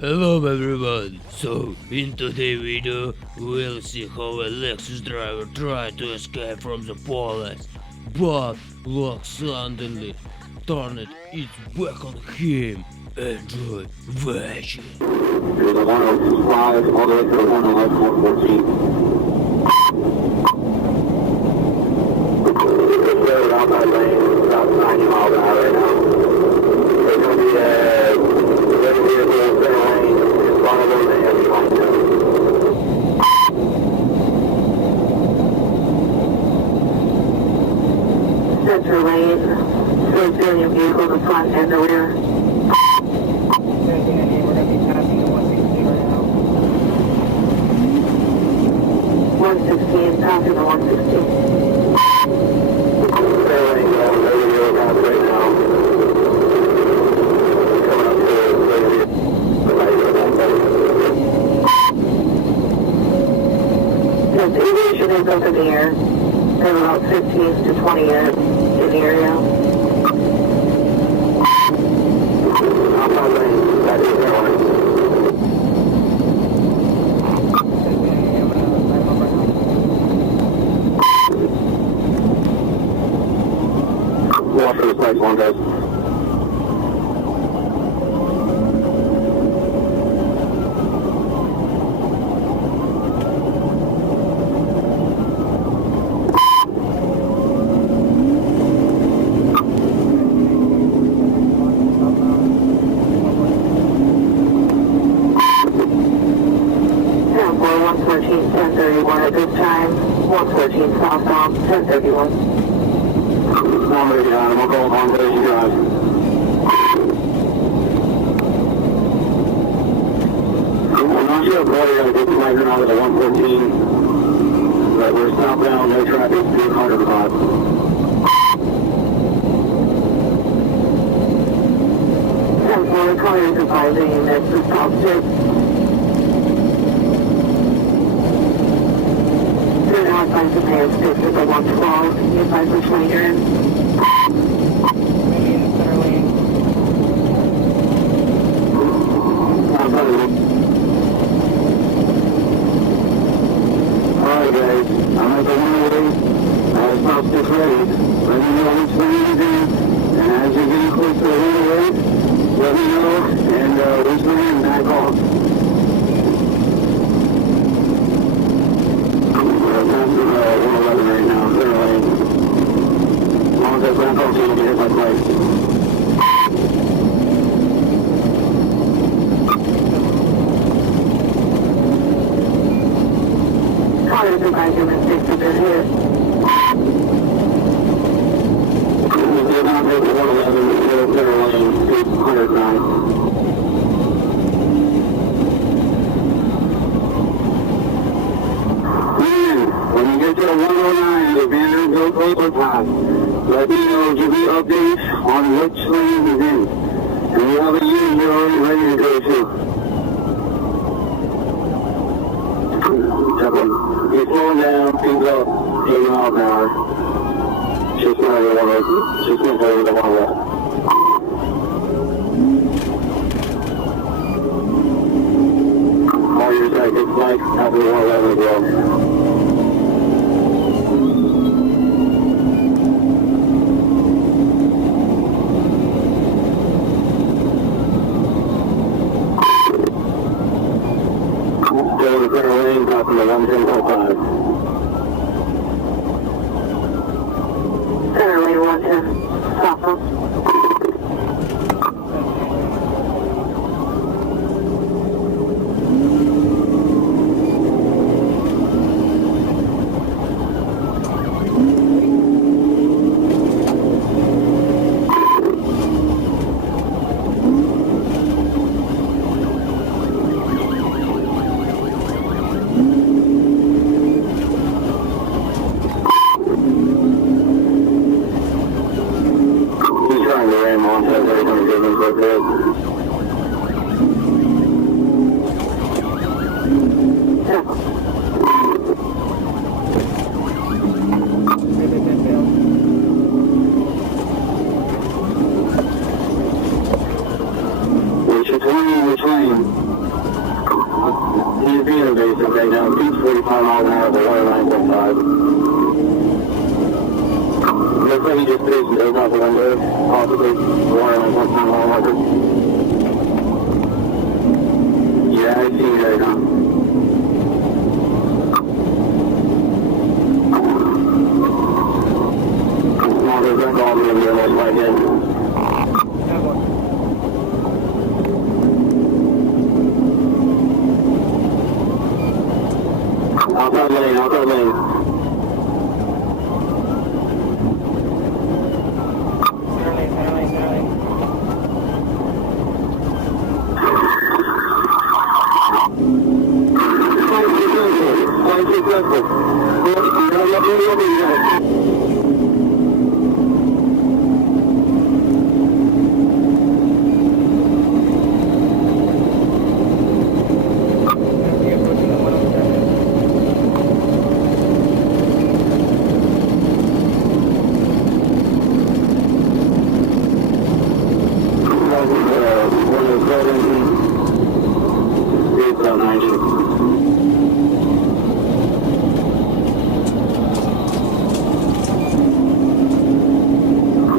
Hello everyone, so in today's video we'll see how a Lexus driver tried to escape from the police, but luck suddenly turned its back on him. Enjoy watching. There's a 105 all the way to the 111, 114. It's road outside lane, about 90 miles an hour right now. There's going to be a red vehicle, center lane, in front of them, and behind them. Center lane, civilian vehicle, the front and the rear. We're going to be passing the 116 right now. 116, passing the 116. Center lane, over the overpass right now. Coming up to the right Yes, aviation is up in the air. There's about 15 to 20 units in the area. Outside lane, that is their lane. Watch for the place, one guys. Temple 114, 1031 at this time. 114 southbound, 1031. I'm ready on. We'll go on as you drive. I'm not sure if we're going to get migrant out of the 114, but we're southbound, no traffic, 205. Temple, car is advising that the stop six. They're now advised to pay a stick at the 112. Can you advise which lane you're in? Maybe in the center lane. Alright guys, I'm at the 108. I stop six ready. Let me know which lane you're in. And as you're getting close to the 108, let me know and which lane back off. We're passing 111 right now, center lane. As long as that back off, you can hit my place. Car is advising that 6 is here. We did not make the 111, we did a center lane, 209. When you get to the 109, the Vanderbilt overpass, let me know, give me updates on which lane is in. And we have a unit here already ready to go to. You're slowing down, things up, 8 miles an hour. Just went over the 101. All your seconds, Mike, after the 111 as well. Go to center lane, passing the 110.5. Center lane 110, stop. speed's 45 miles an hour, the water line 0.5. Looks like he just threw some dope out the window, possibly the water line 0.5 mile marker. Yeah, I see you right now. No, there's no call me in there, that's right in. Outside lane, outside lane.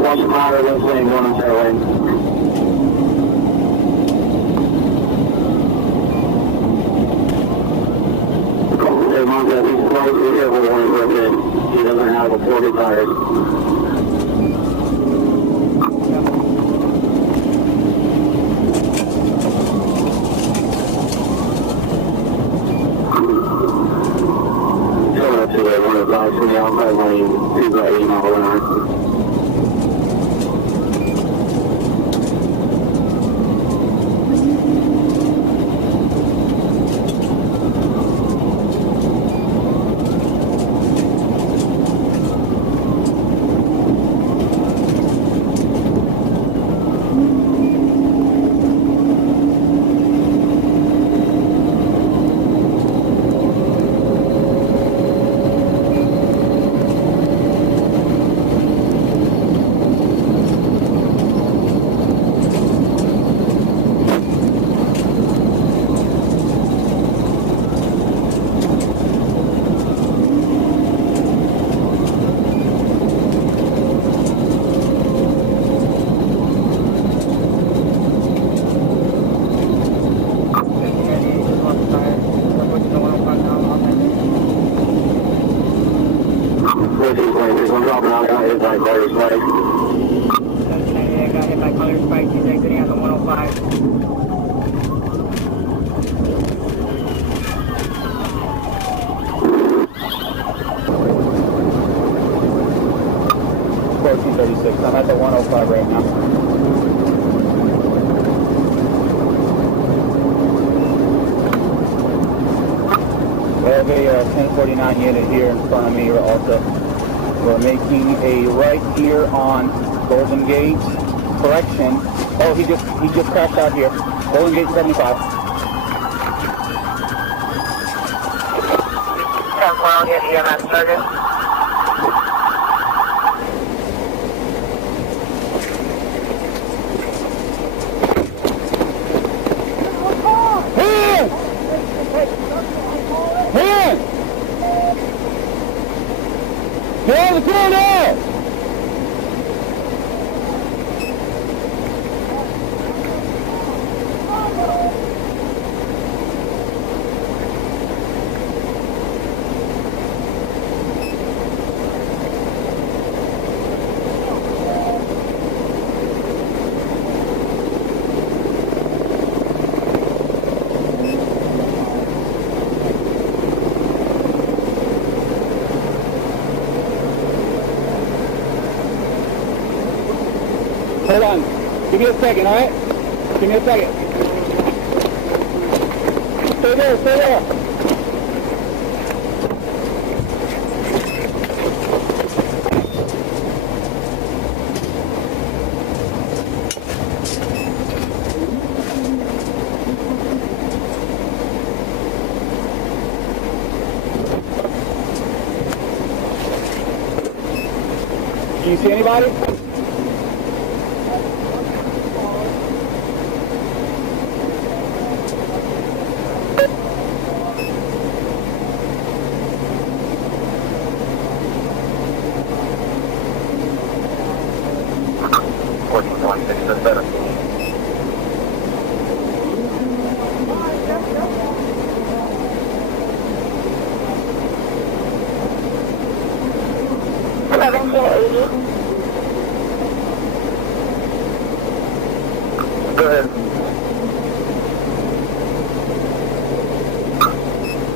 Watch the power, left lane, going on tail lane. Hey, Monte, he's close, be careful when he's working. He doesn't have a 40 tires. Coming up to the 105 from the outside lane, he's got 8 mile an hour. I'm dropping out, got hit by color spike. I got hit by color spike. He's exiting on the 105. I'm at the 105 right now. We have a 1049 unit here in front of me also. We're making a right here on Golden Gate. Correction. Oh, he just crashed out here. Golden Gate 75. 10-12, hit EMS target. Get on the corner! Hold on. Give me a second, all right? Give me a second. Stay there, stay there. Do you see anybody?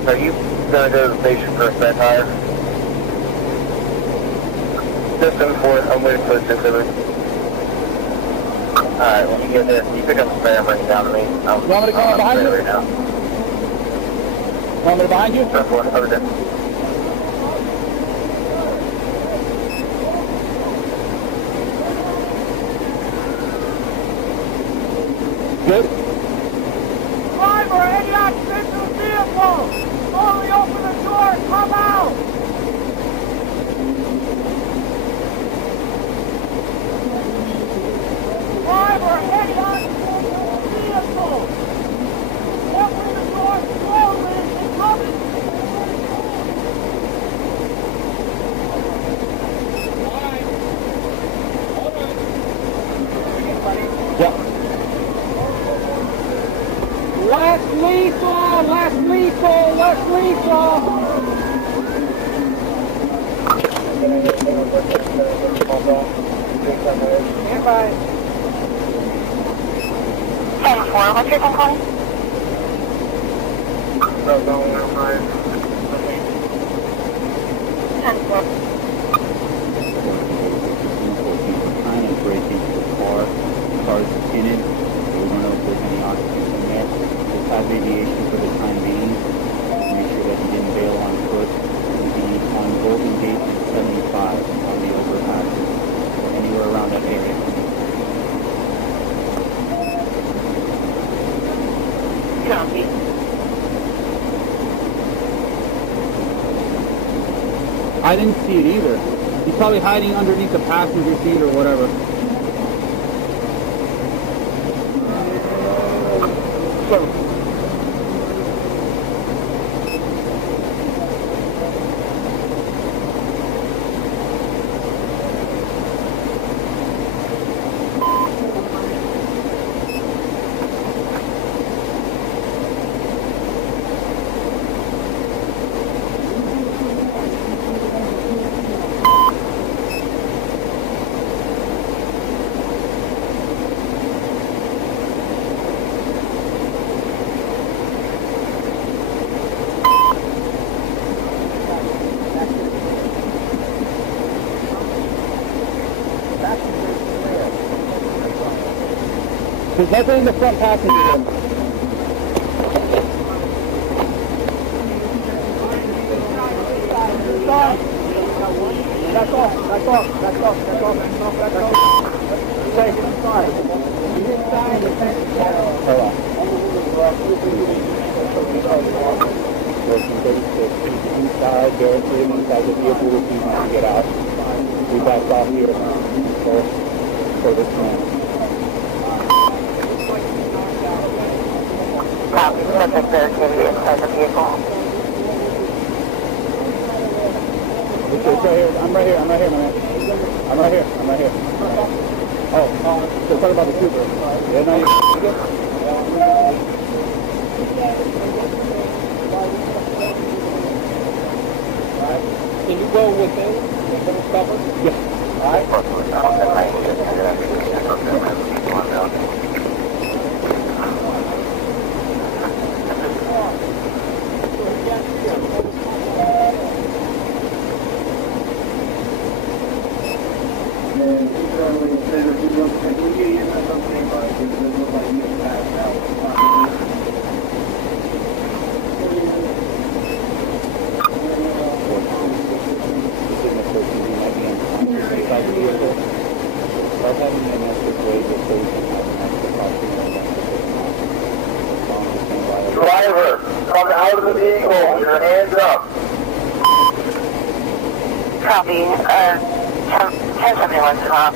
Are you gonna go to the station for a sped tire? System 4, I'm waiting for the 6-7. Alright, when you get there, you pick up the spare and bring it down to me. You want me to come behind you? Right now. Want me to behind you? That's one, over there. Good. Driver, any occupant to the vehicle! Slowly open the door, come out! Driver, any occupant to the vehicle! Open the door slowly and come in. Yeah. Less lethal! Less lethal! Less lethal! Stand by. 10-4, what's your complaint? No, don't, we're fine. 10-4. Trying to break into the car. The car is tinted. We don't know if there's any occupants in there. Just have aviation for the time being. Make sure that he didn't bail on foot. He'll be on Golden Gate and 75 on the overpass. Anywhere around that area. Copy. I didn't see it either. He's probably hiding underneath the passenger seat or whatever. There's nothing in the front passenger room. Back off, back off, back off, back off, back off, back off. Stay inside. Hold on. 1436, inside, barricade inside the vehicle with you to get out. We backed off here for this man. Copy, subject barricaded inside the vehicle. It's right here. I'm right here, man. I'm right here. Oh, so talk about the trooper. Yeah, no, you're good. Can you go within the little cover? Yeah. All right. Driver, come out of the vehicle, your hands up. Copy, 1071 stop.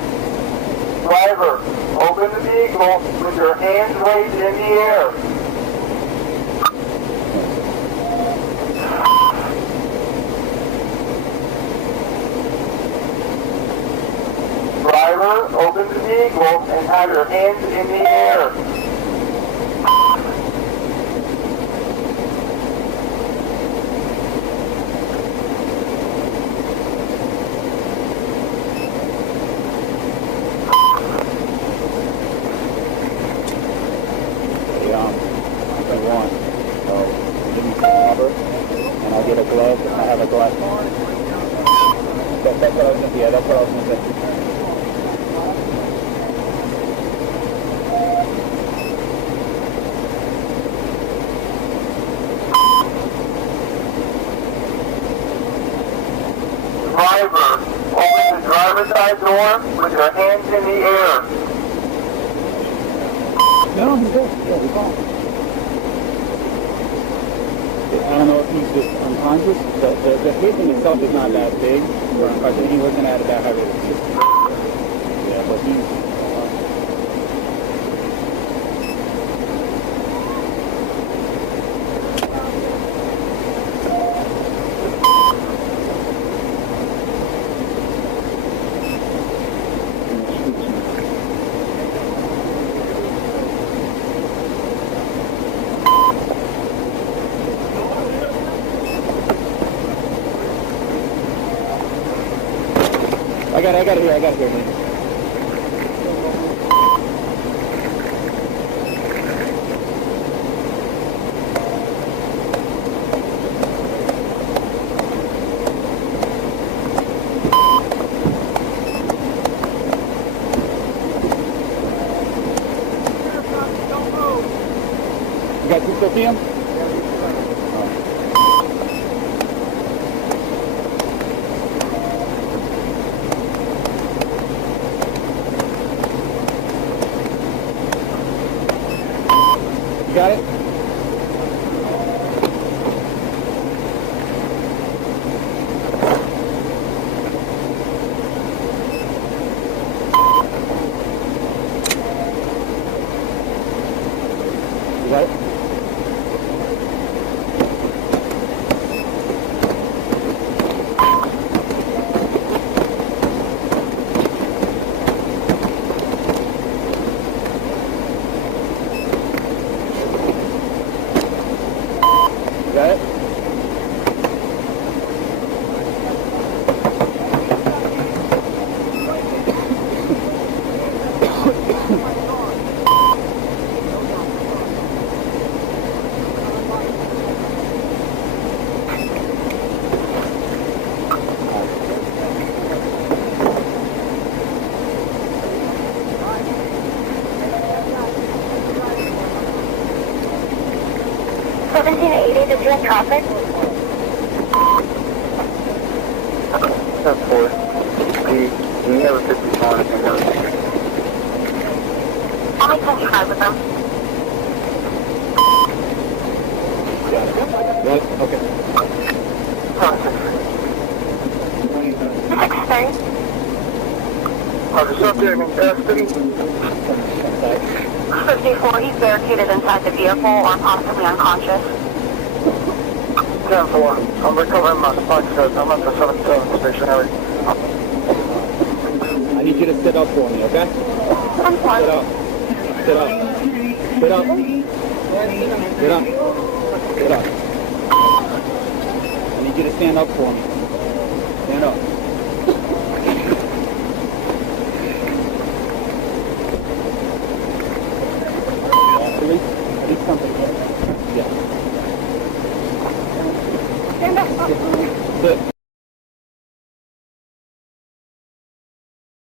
Driver, open the vehicle with your hands raised in the air. Driver, open the vehicle and have your hands in the air. If you want, give me some cover. I'll get a glove. I have a glove. That's what I was going to, yeah, that's what I was going to say. Driver, open the driver's side door with your hands in the air. No, he's good. Yeah, he's fine. I don't know if he's just unconscious. The hit in itself is not that big. He wasn't at that high rate. Yeah, but he's... I got it here, man. You guys can still see him? Got it? You got it? Got it? Did you in traffic? 10-4. Do you have a 54 in your I'll make 25 with them. Right? Okay. 6-3. Are the subject in custody? 54, he's barricaded inside the vehicle or possibly unconscious. 10-4. I'm recovering my spike set. I'm at the 77 stationary. I need you to sit up for me, okay? I'm sorry. Sit up. Sit up. Sit up. Sit up. Sit up. I need you to stand up for me. Stand up. At least something. Yeah. Stand up. Sit.